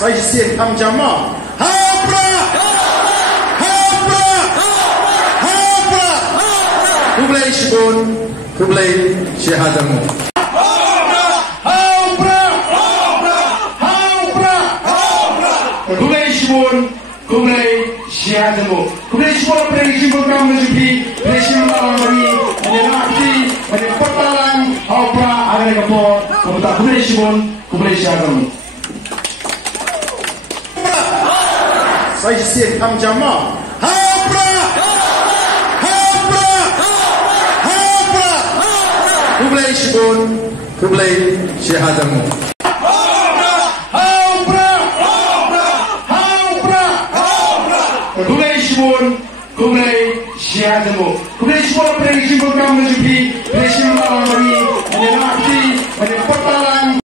Saya siap hamjama. Hapra! Hapra! Hapra! Kublai Shibun, Kublai Syahadamu. Hapra! Hapra! Hapra! Hapra! Kublai Shibun, Kublai Syahadamu. Kublai Shibun, Kublai Shibun kamu jadi presiden kami. Menakti, menempatkan Hapra agar kapal. Kemudian Kublai Shibun, Kublai Syahadamu. Saya siap hamjama. Hapra! Hapra! Hapra! Kublai Shibun, Kublai Syahadamu. Hapra! Hapra! Hapra! Hapra! Kublai Shibun, Kublai Syahadamu. Kublai Shibun, Kublai Shibun kamu jadi presiden kami. Menakti, menempatkan